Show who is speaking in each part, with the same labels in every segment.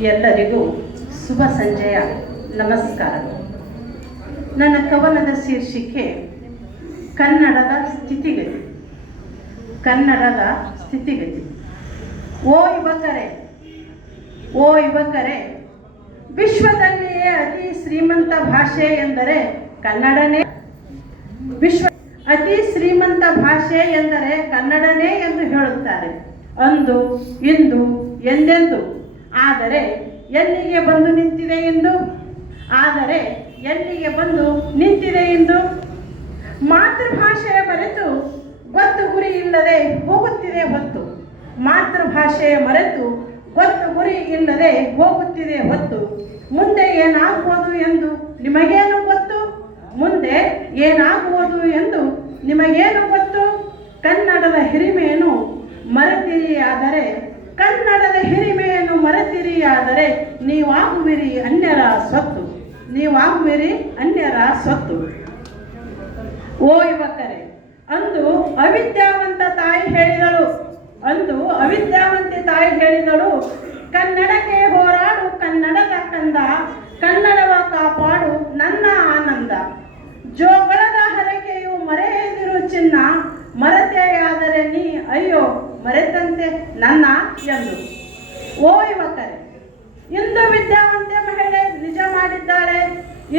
Speaker 1: ಎಲ್ಲರಿಗೂ ಶುಭ ಸಂಜೆಯ ನಮಸ್ಕಾರಗಳು ನನ್ನ ಕವನದ ಶೀರ್ಷಿಕೆ, ಕನ್ನಡದ ಸ್ಥಿತಿಗತಿ. ಕನ್ನಡದ ಸ್ಥಿತಿಗತಿ. ಓ ಯುವಕರೇ ಓ ಯುವಕರೇ, ವಿಶ್ವದಲ್ಲಿಯೇ ಅತಿ ಶ್ರೀಮಂತ ಭಾಷೆ ಎಂದರೆ ಕನ್ನಡನೇ. ವಿಶ್ವ ಅತಿ ಶ್ರೀಮಂತ ಭಾಷೆ ಎಂದರೆ ಕನ್ನಡನೇ ಎಂದು ಹೇಳುತ್ತಾರೆ. ಅಂದು, ಇಂದು, ಎಂದೆಂದು. ಆದರೆ ಎಲ್ಲಿಗೆ ಬಂದು ನಿಂತಿದೆ ಎಂದು? ಆದರೆ ಎಲ್ಲಿಗೆ ಬಂದು ನಿಂತಿದೆ ಎಂದು? ಮಾತೃಭಾಷೆಯ ಮರೆತು ಗೊತ್ತು ಗುರಿ ಇಲ್ಲದೆ ಹೋಗುತ್ತಿದೆ ಹೊತ್ತು. ಮಾತೃಭಾಷೆಯ ಮರೆತು ಗೊತ್ತು ಗುರಿ ಇಲ್ಲದೆ ಹೋಗುತ್ತಿದೆ ಹೊತ್ತು. ಮುಂದೆ ಏನಾಗುವುದು ಎಂದು ನಿಮಗೇನು ಗೊತ್ತು? ಮುಂದೆ ಏನಾಗುವುದು ಎಂದು ನಿಮಗೇನು ಗೊತ್ತು? ಕನ್ನಡದ ಹಿರಿಮೆಯನ್ನು ಮರೆತಿರಿ ಆದರೆ ಹಿರಿಮೆಯನ್ನು ಮರೆತಿರಿಯಾದರೆ ನೀವಾಗುವಿರಿ ಅನ್ಯರ ಸ್ವತ್ತು. ನೀವಾಗುವಿರಿ ಅನ್ಯರ ಸ್ವತ್ತು. ಓ ಯುವಕರೇ, ಅಂದು ಅವಿದ್ಯಾವಂತ ತಾಯಿ ಹೇಳಿದಳು. ಅಂದು ಅವಿದ್ಯಾವಂತಿ ತಾಯಿ ಹೇಳಿದಳು, ಕನ್ನಡಕ್ಕೆ ಹೋರಾಡು, ಕನ್ನಡದ ಕಂದ, ಕನ್ನಡವ ಕಾಪಾಡು, ನನ್ನ ಆನಂದ. ಜೋಗಳದ ಹರಕೆಯು ಮರೆಯದಿರು ಚಿನ್ನ, ಮರತೆಯಾದರೆ ನೀ, ಅಯ್ಯೋ, ಮರೆತಂತೆ ನನ್ನ ಎಂದು. ಓ ಯುವಕರೇ ಇಂದು ವಿದ್ಯಾವಂತೆ ಮಹಿಳೆ ನಿಜ ಮಾಡಿದ್ದಾಳೆ,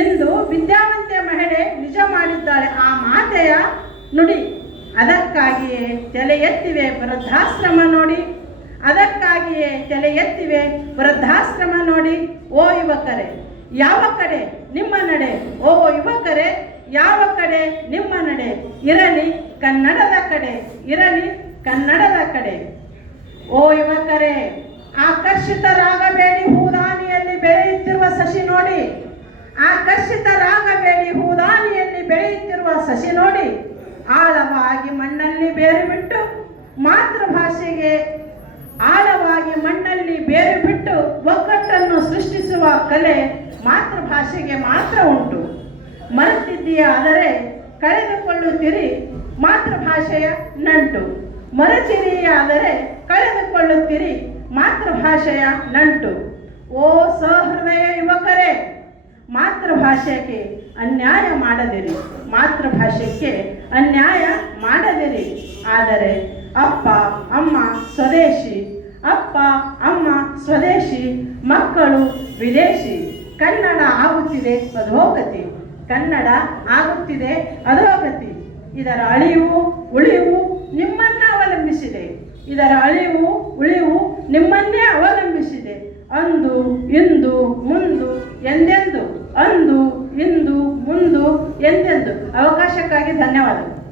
Speaker 1: ಇಂದು ವಿದ್ಯಾವಂತೆ ಮಹಿಳೆ ನಿಜ ಮಾಡಿದ್ದಾಳೆ. ಆ ಮಾತೆಯ ನುಡಿ, ಅದಕ್ಕಾಗಿಯೇ ತಲೆ ಎತ್ತಿವೆ ವೃದ್ಧಾಶ್ರಮ ನೋಡಿ, ಅದಕ್ಕಾಗಿಯೇ ತಲೆ ಎತ್ತಿವೆ ವೃದ್ಧಾಶ್ರಮ ನೋಡಿ. ಓ ಯುವಕರೇ, ಯಾವ ಕಡೆ ನಿಮ್ಮ ನಡೆ? ಓ ಯುವಕರೇ, ಯಾವ ಕಡೆ ನಿಮ್ಮ ನಡೆ? ಇರಲಿ ಕನ್ನಡದ ಕಡೆ, ಇರಲಿ ಕನ್ನಡದ ಕಡೆ. ಓ ಯುವಕರೇ ಆಕರ್ಷಿತರಾಗಬೇಡಿ ಹೂದಾನಿಯಲ್ಲಿ ಬೆಳೆಯುತ್ತಿರುವ ಸಸಿ ನೋಡಿ. ಆಕರ್ಷಿತರಾಗಬೇಡಿ ಹೂದಾನಿಯಲ್ಲಿ ಬೆಳೆಯುತ್ತಿರುವ ಸಸಿ ನೋಡಿ. ಆಳವಾಗಿ ಮಣ್ಣಲ್ಲಿ ಬೇರು ಬಿಟ್ಟು ಮಾತೃಭಾಷೆಗೆ ಆಳವಾಗಿ ಮಣ್ಣಲ್ಲಿ ಬೇರು ಬಿಟ್ಟು ಒಗ್ಗಟ್ಟನ್ನು ಸೃಷ್ಟಿಸುವ ಕಲೆ ಮಾತೃಭಾಷೆಗೆ ಮಾತ್ರ ಉಂಟು. ಮರೆತಿದ್ದೀಯಾದರೆ ಕಳೆದುಕೊಳ್ಳುತ್ತೀರಿ ಮಾತೃಭಾಷೆಯ ನಂಟು. ಮರೆತಿರಿಯಾದರೆ ಕಳೆದುಕೊಳ್ಳುತ್ತೀರಿ ಮಾತೃಭಾಷೆಯ ನಂಟು. ಓ ಸಹೃದಯ ಯುವಕರೇ, ಮಾತೃಭಾಷೆಗೆ ಅನ್ಯಾಯ ಮಾಡದಿರಿ. ಮಾತೃಭಾಷೆಗೆ ಅನ್ಯಾಯ ಮಾಡದಿರಿ. ಆದರೆ ಅಪ್ಪ, ಅಮ್ಮ, ಸ್ವದೇಶಿ, ಅಪ್ಪ, ಅಮ್ಮ, ಸ್ವದೇಶಿ, ಮಕ್ಕಳು, ವಿದೇಶಿ, ಕನ್ನಡ ಆಗುತ್ತಿದೆ ಅಧೋಗತಿ ಕನ್ನಡ ಆಗುತ್ತಿದೆ ಅಧೋಗತಿ ಇದರ ಅಳಿವು, ಉಳಿವು ನಿಮ್ಮನ್ನ ಅವಲಂಬಿಸಿದೆ. ಇದರ ಅಳಿವು, ಉಳಿವು ನಿಮ್ಮನ್ನೇ ಅವಲಂಬಿಸಿದೆ. ಅಂದು ಇಂದು ಮುಂದು ಎಂದೆಂದು ಅಂದು ಇಂದು ಮುಂದು ಎಂದೆಂದು. ಅವಕಾಶಕ್ಕಾಗಿ ಧನ್ಯವಾದಗಳು.